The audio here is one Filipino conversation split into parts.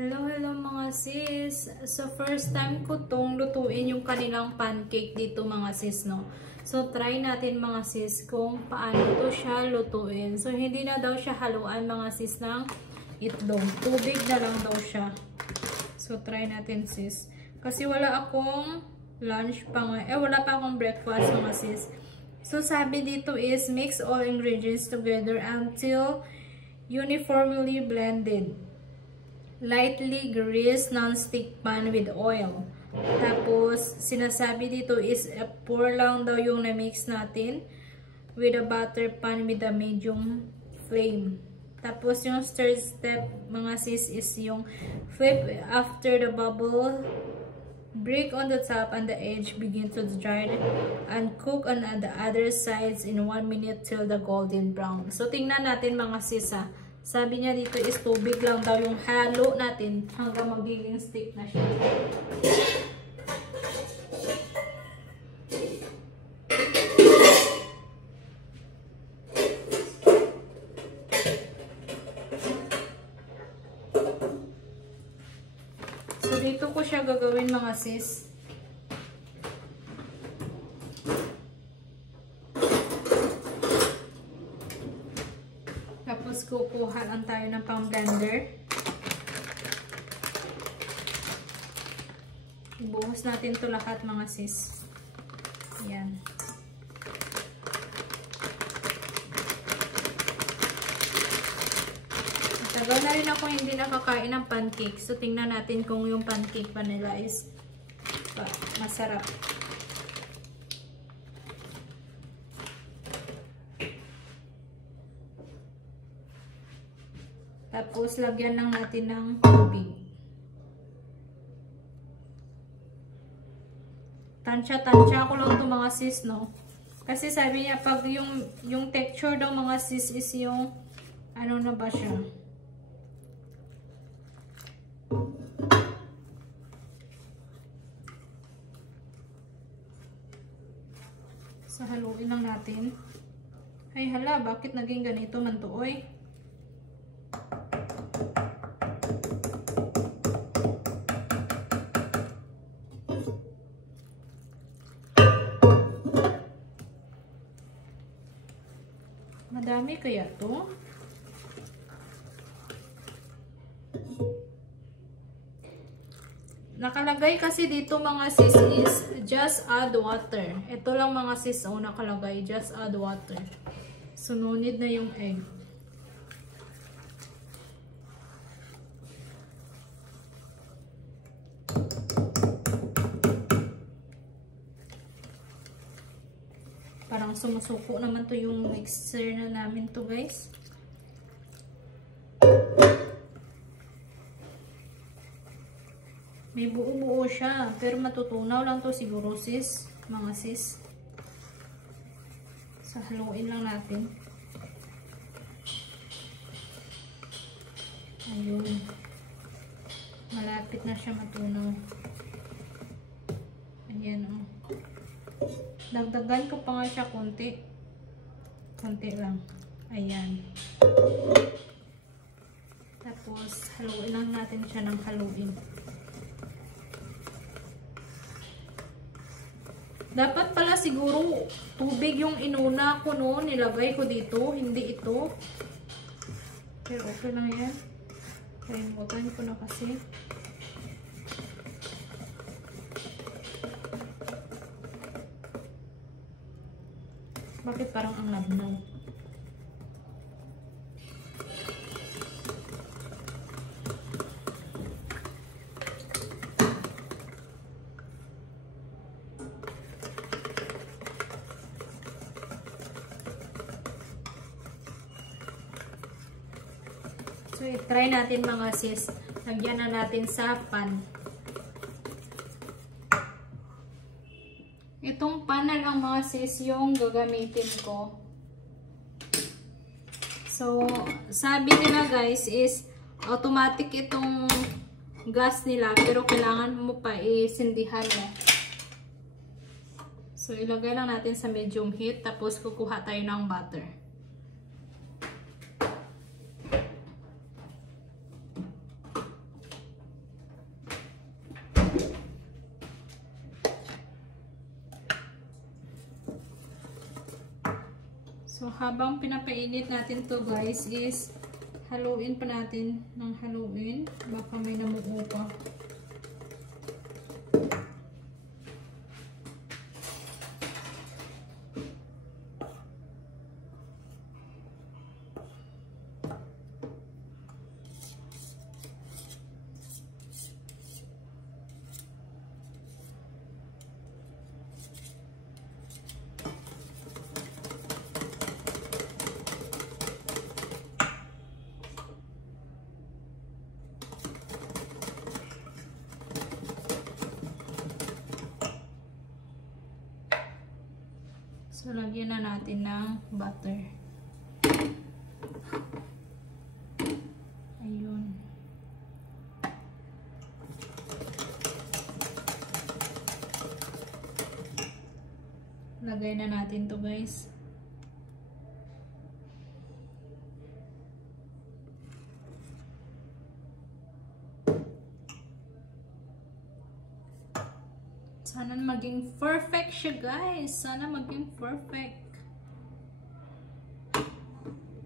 Hello, hello mga sis. So, first time ko tong lutuin yung kanilang pancake dito mga sis, no? So, try natin mga sis kung paano to siya lutuin. So, hindi na daw siya haluan mga sis ng itlog. Tubig na lang daw siya. So, try natin sis. Kasi wala akong lunch pa nga. Wala pa akong breakfast mga sis. So, sabi dito is mix all ingredients together until uniformly blended. Lightly grease non-stick pan with oil. Tapos, sinasabi dito is pour lang daw yung na-mix natin with a butter pan with a medium flame. Tapos, yung third step, mga sis, is yung flip after the bubble. Break on the top and the edge begin to dry and cook on the other sides in 1 minute till the golden brown. So, tingnan natin mga sis ha. Sabi niya dito is tubig lang daw yung halo natin hanggang magiging stick na siya. So, dito ko siya gagawin mga sis. Tapos, kukuha lang tayo ng pang-blender. Ibuhos natin to lahat mga sis. Ayan. Tagal na rin ako hindi nakakain ng pancake. So, tingnan natin kung yung pancake pa nila is masarap. Tapos, lagyan lang natin ng tubig. Tansya-tansya ko lang ito mga sis, no? Kasi sabi niya, pag yung texture daw mga sis is yung, ano na ba siya? So, haluin lang natin. Ay, hala, bakit naging ganito man to, oy? Madami kaya to? Nakalagay kasi dito mga sis is just add water. Ito lang mga sis nakalagay, just add water. So, no need na yung egg. Parang sumusuko naman to yung mixer na namin to guys. May buo-buo siya. Pero matutunaw lang to siguro sis. Mga sis. So, haluin lang natin. Ayun. Malapit na siya matunaw. Ayan o. Dagdagan ko pa nga siya konti. Konti lang. Ayan. Tapos, haluin lang natin siya ng haluin. Dapat pala siguro tubig yung inuna ko noon. Nilagay ko dito. Hindi ito. Pero okay lang yan. Kalimutan ko na kasi. Bakit parang ang labnaw? So, i-try natin mga sis. Lagyan na natin sa pan. Itong pan na lang mga sis yung gagamitin ko. So, sabi nila guys is automatic itong gas nila pero kailangan mo pa isindihan mo. So, ilagay lang natin sa medium heat tapos kukuha tayo ng butter. So, habang pinapainit natin to guys is haluin pa natin ng haluin. Baka may namuo pa. So, lagyan na natin ng butter. Ayun. Lagay na natin to guys. Sana maging perfect siya guys. Sana maging perfect.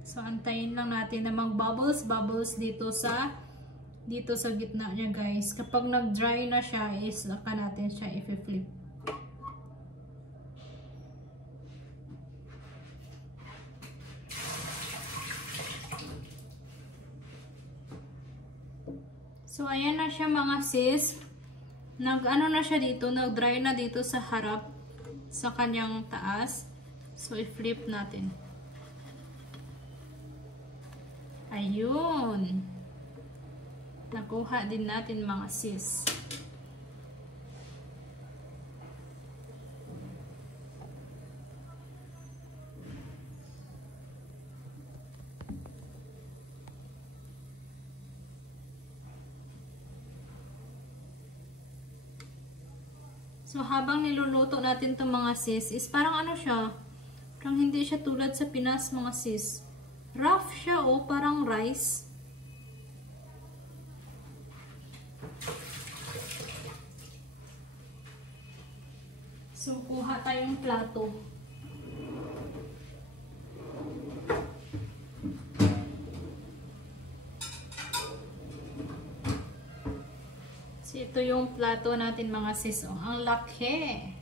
So, antayin lang natin na mag-bubbles dito sa gitna niya guys. Kapag nag-dry na siya, is saka natin siya i-flip. So, ayan na siya mga sis. Nag-ano na siya dito, nag-dry na dito sa harap, sa kanyang taas. So, i-flip natin. Ayun. Nakuha din natin mga sis. So, habang niluluto natin itong mga sis, is parang ano siya, parang hindi siya tulad sa Pinas mga sis. Rough siya o parang rice. So, kuha tayong plato. So, ito yung plato natin mga sis. Oh, ang laki.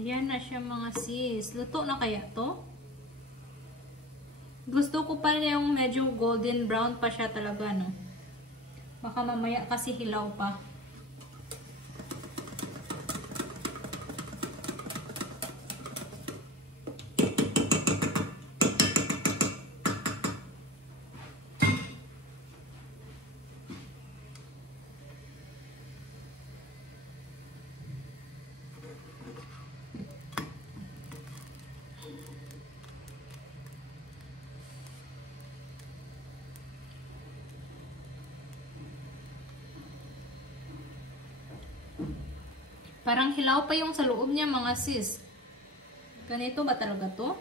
Ayan na siya mga sis. Luto na kaya to? Gusto ko pa yung medyo golden brown pa siya talaga, no? Baka mamaya kasi hilaw pa. Parang hilaw pa yung sa loob niya mga sis. Ganito ba talaga to?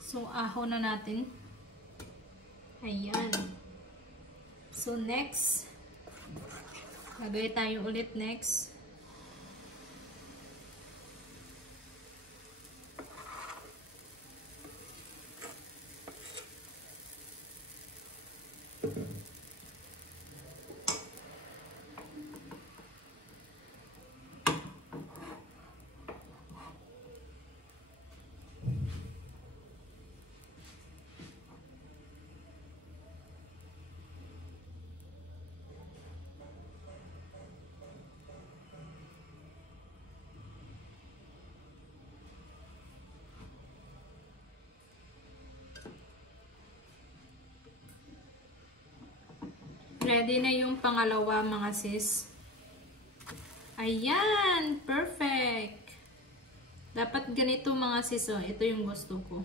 So, ahon na natin. Ayan. So, next. Lagay tayo ulit next. Ready na yung pangalawa mga sis. Ayan! Perfect! Dapat ganito mga sis. Oh. Ito yung gusto ko.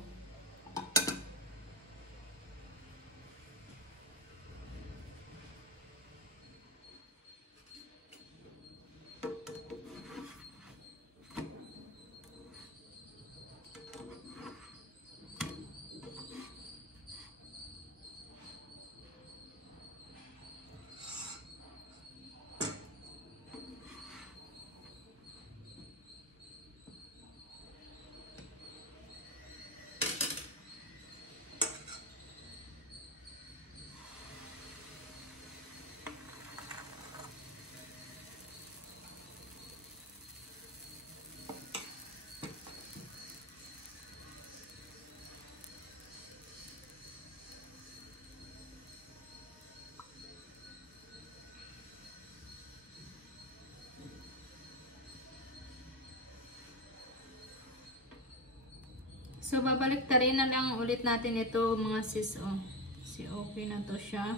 So, babalik ta rin na lang ulit natin ito mga sis. Oh. Si okay na to siya.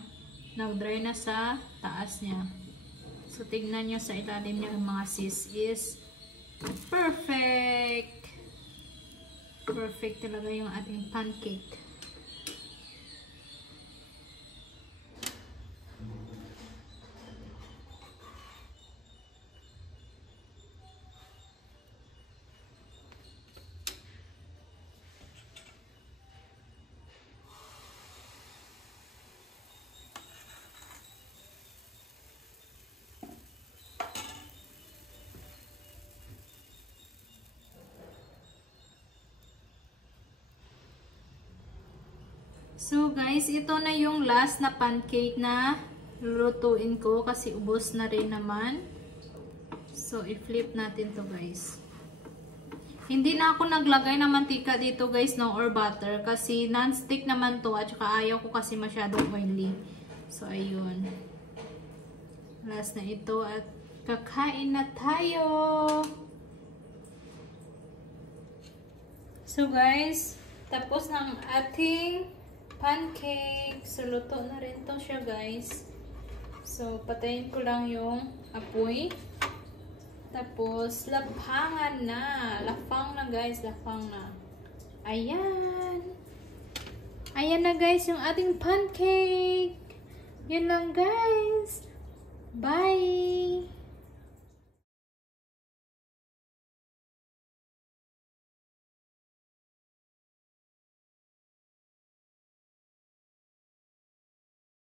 Nag-dry na sa taas niya. So, tignan nyo sa ilalim niya mga sis is perfect! Perfect talaga yung ating pancake. So guys, ito na yung last na pancake na lulutuin ko kasi ubos na rin naman. So i-flip natin to guys. Hindi na ako naglagay ng mantika dito guys, no, or butter kasi non-stick naman to at saka ayaw ko kasi masyadong oily. So ayun. Last na ito at kakain na tayo. So guys, tapos ng ating pancake. So, luto na rin to siya, guys. So, patayin ko lang yung apoy. Tapos, lapangan na. Lapang na, guys. Lapang na. Ayan. Ayan na, guys, yung ating pancake. Yun lang, guys. Bye!